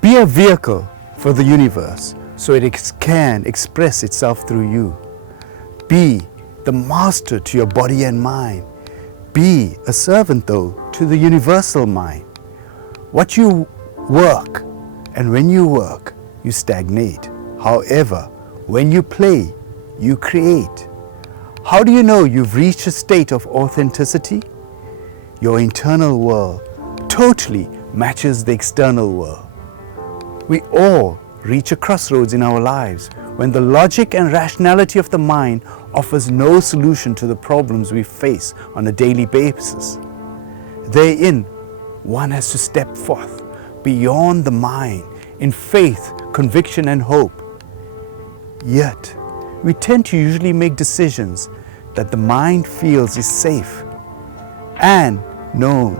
Be a vehicle for the universe so it can express itself through you. Be the master to your body and mind. Be a servant, though, to the universal mind. What you work, and when you work, you stagnate. However, when you play, you create. How do you know you've reached a state of authenticity? Your internal world totally matches the external world. We all reach a crossroads in our lives when the logic and rationality of the mind offers no solution to the problems we face on a daily basis. Therein, one has to step forth beyond the mind in faith, conviction and hope. Yet, we tend to usually make decisions that the mind feels is safe and known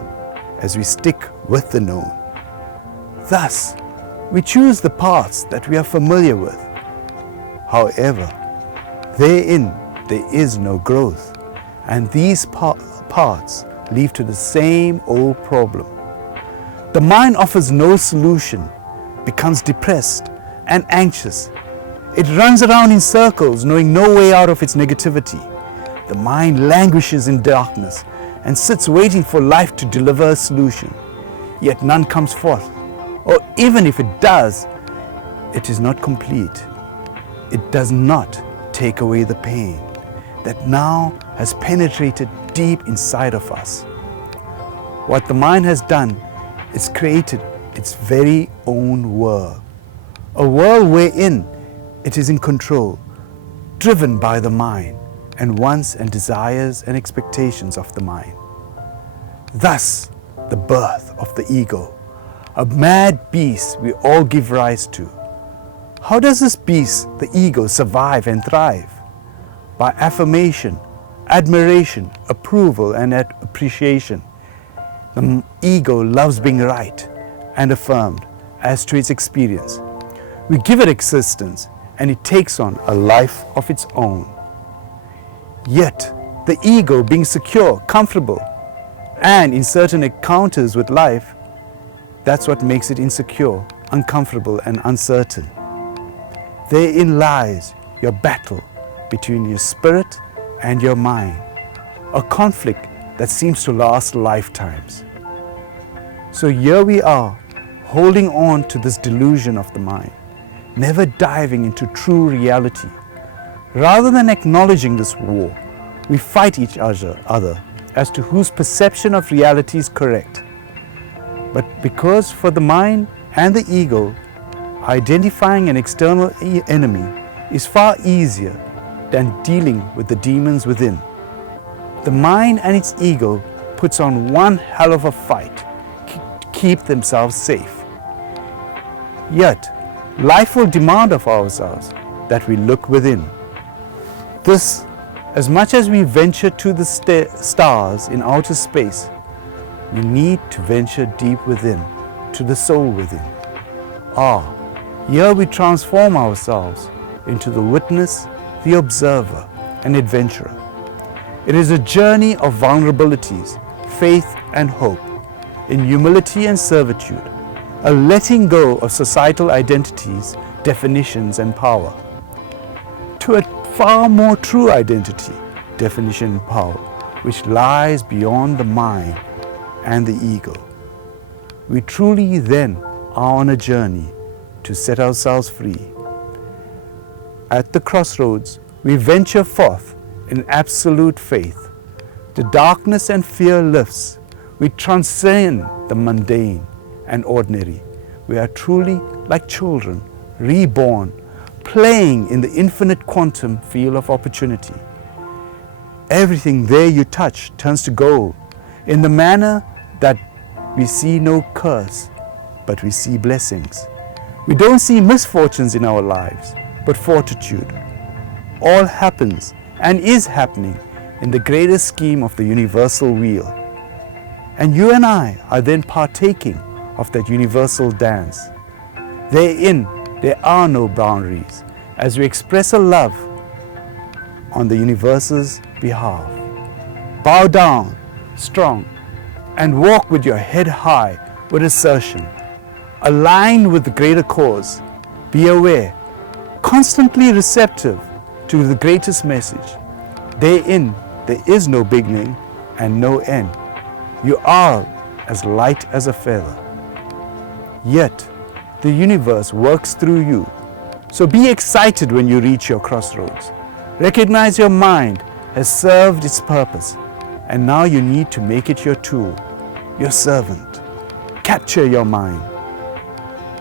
as we stick with the known. Thus, we choose the paths that we are familiar with. However, therein there is no growth, and these paths lead to the same old problem. The mind offers no solution, becomes depressed and anxious. It runs around in circles, knowing no way out of its negativity. The mind languishes in darkness and sits waiting for life to deliver a solution. Yet none comes forth, or even if it does, it is not complete. It does not take away the pain that now has penetrated deep inside of us. What the mind has done is created its very own world, a world wherein it is in control, driven by the mind and wants and desires and expectations of the mind. Thus, the birth of the ego, a mad beast we all give rise to. How does this beast, the ego, survive and thrive? By affirmation, admiration, approval and appreciation. The ego loves being right and affirmed as to its experience. We give it existence and it takes on a life of its own. Yet, the ego being secure, comfortable, and in certain encounters with life, that's what makes it insecure, uncomfortable and uncertain. Therein lies your battle between your spirit and your mind, a conflict that seems to last lifetimes. So here we are, holding on to this delusion of the mind, never diving into true reality. Rather than acknowledging this war, we fight each other as to whose perception of reality is correct. But because for the mind and the ego, identifying an external enemy is far easier than dealing with the demons within. The mind and its ego puts on one hell of a fight to keep themselves safe. Yet, life will demand of ourselves that we look within. This, as much as we venture to the stars in outer space, we need to venture deep within, to the soul within. Here we transform ourselves into the witness, the observer, and adventurer. It is a journey of vulnerabilities, faith and hope, in humility and servitude, a letting go of societal identities, definitions and power, to a far more true identity, definition and power, which lies beyond the mind and the ego. We truly then are on a journey to set ourselves free. At the crossroads, we venture forth in absolute faith. The darkness and fear lifts. We transcend the mundane and ordinary. We are truly like children, reborn, playing in the infinite quantum field of opportunity. Everything there you touch turns to gold in the manner that we see no curse, but we see blessings. We don't see misfortunes in our lives, but fortitude. All happens and is happening in the greater scheme of the universal wheel. And you and I are then partaking of that universal dance. Therein, there are no boundaries as we express a love on the universe's behalf. Bow down, strong, and walk with your head high with assertion. aligned with the greater cause. Be aware, constantly receptive to the greatest message. Therein, there is no beginning and no end. You are as light as a feather. Yet, the universe works through you. So be excited when you reach your crossroads. Recognize your mind has served its purpose, and now you need to make it your tool, your servant. Capture your mind.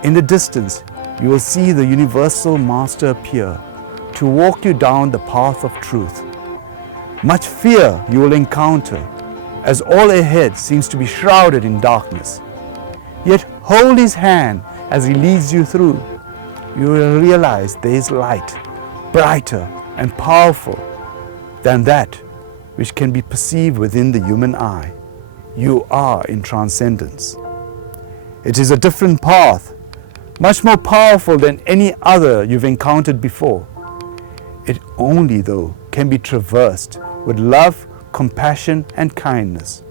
In the distance, you will see the universal master appear to walk you down the path of truth. Much fear you will encounter, as all ahead seems to be shrouded in darkness. Yet hold his hand as he leads you through. You will realize there is light, brighter and powerful than that which can be perceived within the human eye. You are in transcendence. It is a different path, much more powerful than any other you've encountered before. It only, though, can be traversed with love, compassion, and kindness.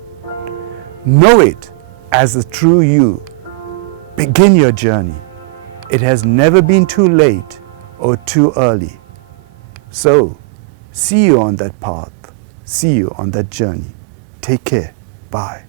Know it as the true you. Begin your journey. It has never been too late or too early. So, see you on that path. See you on that journey. Take care. Bye.